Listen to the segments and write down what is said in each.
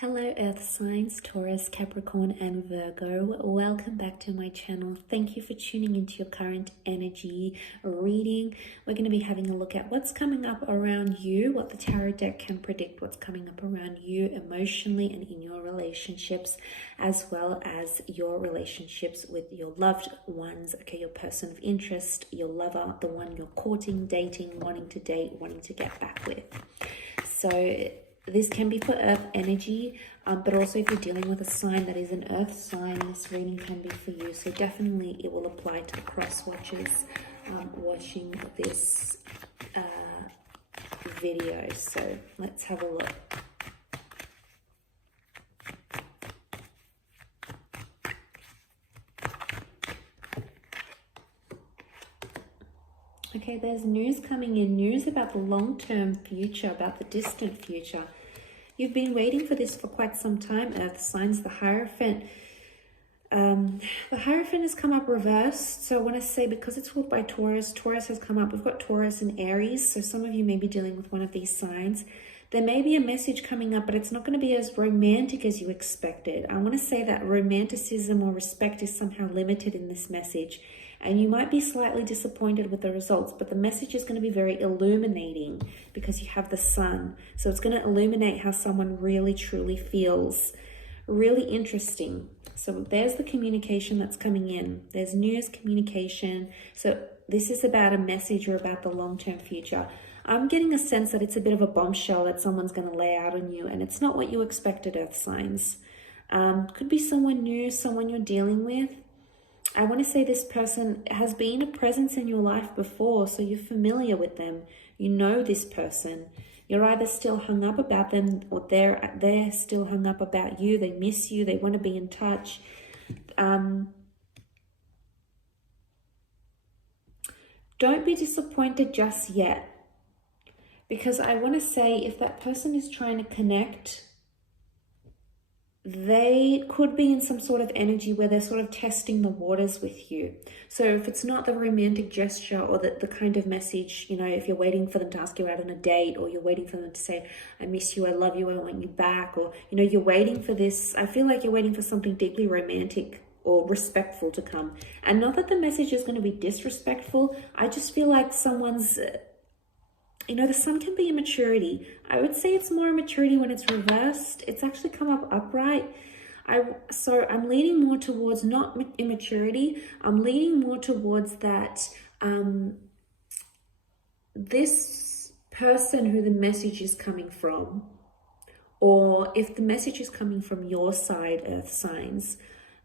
Hello Earth signs, Taurus, Capricorn and Virgo. Welcome back to my channel. Thank you for tuning into your current energy reading. We're going to be having a look at what's coming up around you, what the tarot deck can predict, what's coming up around you emotionally and in your relationships, as well as your relationships with your loved ones, okay, your person of interest, your lover, the one you're courting, dating, wanting to date, wanting to get back with. So this can be for Earth energy, but also if you're dealing with a sign that is an Earth sign, this reading can be for you. So definitely it will apply to the cross watchers watching this video. So let's have a look. Okay, there's news coming in, news about the long-term future, about the distant future. You've been waiting for this for quite some time, Earth signs. The Hierophant. The Hierophant has come up reversed. So when I say, because it's ruled by Taurus, Taurus has come up. We've got Taurus and Aries. So some of you may be dealing with one of these signs. There may be a message coming up, but it's not going to be as romantic as you expected. I want to say that romanticism or respect is somehow limited in this message. And you might be slightly disappointed with the results, but the message is going to be very illuminating because you have the sun. So it's going to illuminate how someone really, truly feels. Really interesting. So there's the communication that's coming in. There's news, communication. So this is about a message or about the long-term future. I'm getting a sense that it's a bit of a bombshell that someone's going to lay out on you, and it's not what you expected, Earth signs. Could be someone new, someone you're dealing with. I want to say this person has been a presence in your life before, so you're familiar with them. You know this person. You're either still hung up about them or they're still hung up about you. They miss you. They want to be in touch. Don't be disappointed just yet, because I want to say if that person is trying to connect, they could be in some sort of energy where they're sort of testing the waters with you. So if it's not the romantic gesture or the kind of message, you know, if you're waiting for them to ask you out on a date, or you're waiting for them to say, I miss you, I love you, I want you back, or, you know, you're waiting for this, I feel like you're waiting for something deeply romantic or respectful to come. And not that the message is going to be disrespectful. I just feel like someone's, you know, the sun can be immaturity. I would say it's more immaturity when it's reversed. It's actually come up upright. So I'm leaning more towards not immaturity. I'm leaning more towards that this person who the message is coming from, or if the message is coming from your side, Earth signs,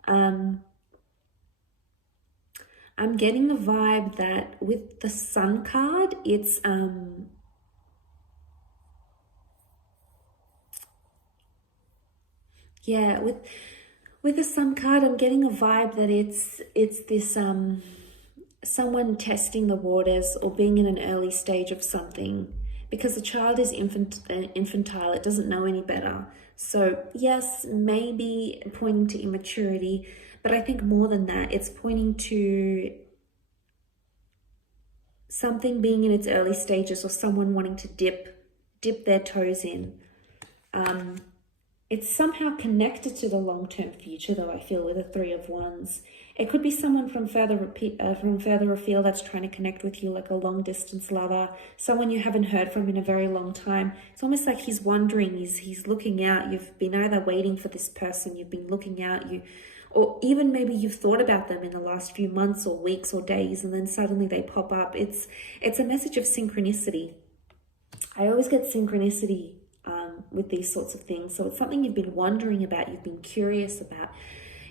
I'm getting a vibe that with the Sun card, it's yeah, with the Sun card, I'm getting a vibe that it's this someone testing the waters or being in an early stage of something, because the child is infantile, it doesn't know any better. So yes, maybe pointing to immaturity, but I think more than that, it's pointing to something being in its early stages, or someone wanting to dip their toes in. It's somehow connected to the long-term future, though, I feel, with the Three of Wands. It could be someone from further afield that's trying to connect with you, like a long-distance lover, someone you haven't heard from in a very long time. It's almost like he's wondering, he's looking out. You've been either waiting for this person, you've been looking out, or even maybe you've thought about them in the last few months or weeks or days, and then suddenly they pop up. It's a message of synchronicity. I always get synchronicity with these sorts of things. So it's something you've been wondering about, you've been curious about,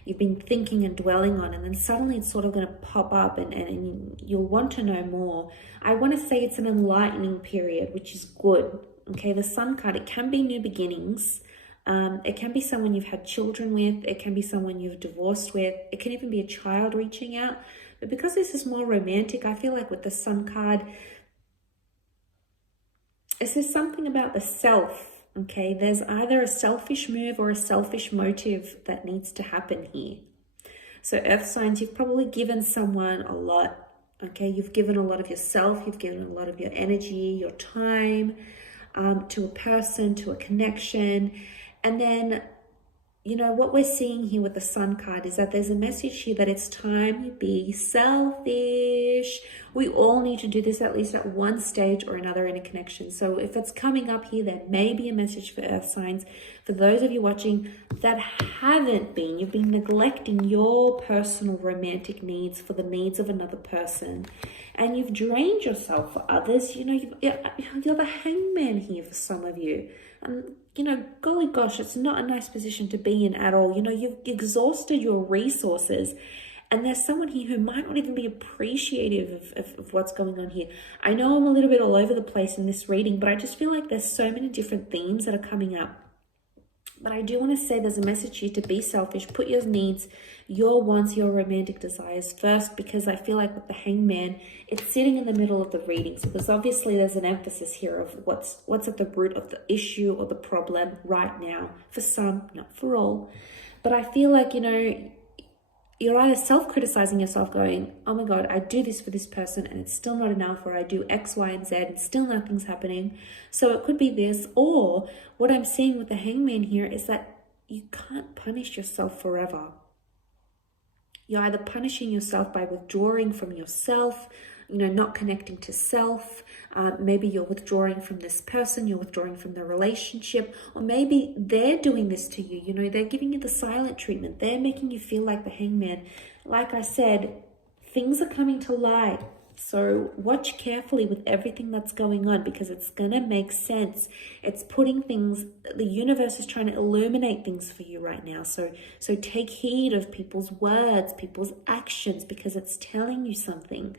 you've been thinking and dwelling on, and then suddenly it's sort of going to pop up and you'll want to know more. I want to say it's an enlightening period, which is good. Okay, the Sun card, it can be new beginnings. It can be someone you've had children with. It can be someone you've divorced with. It can even be a child reaching out. But because this is more romantic, I feel like with the Sun card, it says something about the self. Okay, there's either a selfish move or a selfish motive that needs to happen here. So Earth signs, you've probably given someone a lot. Okay, you've given a lot of yourself, you've given a lot of your energy, your time to a person, to a connection. And then, you know, what we're seeing here with the Sun card is that there's a message here that it's time you be selfish. We all need to do this at least at one stage or another in a connection. So if it's coming up here, there may be a message for earth signs. For those of you watching that haven't been, you've been neglecting your personal romantic needs for the needs of another person. And you've drained yourself for others. You know, you're the hangman here for some of you. You know, golly gosh, it's not a nice position to be in at all. You know, you've exhausted your resources, and there's someone here who might not even be appreciative of what's going on here. I know I'm a little bit all over the place in this reading, but I just feel like there's so many different themes that are coming up. But I do want to say there's a message here to be selfish, put your needs, your wants, your romantic desires first, because I feel like with the hangman, it's sitting in the middle of the reading. So there's an emphasis here of what's at the root of the issue or the problem right now. For some, not for all. But I feel like, you know, you're either self-criticizing yourself going, oh my God, I do this for this person and it's still not enough, or I do X, Y, and Z and still nothing's happening. So it could be this, or what I'm seeing with the hangman here is that you can't punish yourself forever. You're either punishing yourself by withdrawing from yourself, you know, not connecting to self. Maybe you're withdrawing from this person, you're withdrawing from the relationship, or maybe they're doing this to you. You know, they're giving you the silent treatment. They're making you feel like the hangman. Like I said, things are coming to light. So watch carefully with everything that's going on, because it's going to make sense. It's putting things, the universe is trying to illuminate things for you right now. So take heed of people's words, people's actions, because it's telling you something.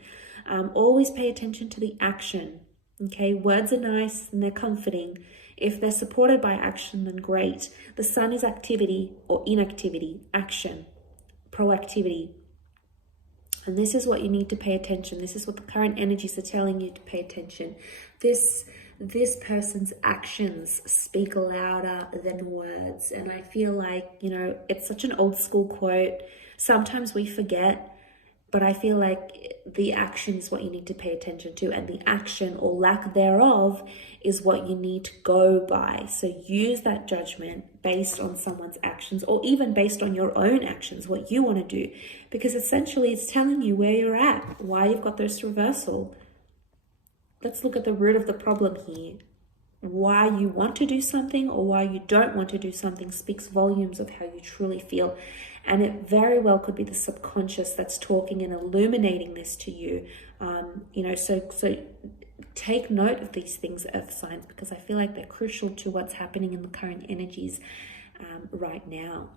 Always pay attention to the action. Okay, words are nice and they're comforting. If they're supported by action, then great. The sun is activity or inactivity, action, proactivity. And this is what you need to pay attention. This is what the current energies are telling you to pay attention. This person's actions speak louder than words. And I feel like, you know, it's such an old school quote. Sometimes we forget. But I feel like the action is what you need to pay attention to, and the action or lack thereof is what you need to go by. So use that judgment based on someone's actions, or even based on your own actions, what you want to do, because essentially it's telling you where you're at, why you've got this reversal. Let's look at the root of the problem here. Why you want to do something or why you don't want to do something speaks volumes of how you truly feel. And it very well could be the subconscious that's talking and illuminating this to you. You know, so take note of these things, earth signs, because I feel like they're crucial to what's happening in the current energies right now.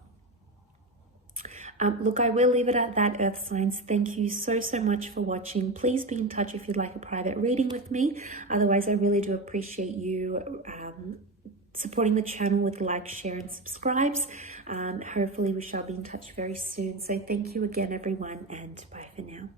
Look, I will leave it at that, earth signs. Thank you so much for watching. Please be in touch if you'd like a private reading with me. Otherwise, I really do appreciate you supporting the channel with like, share, and subscribes. Hopefully we shall be in touch very soon. So thank you again, everyone, and bye for now.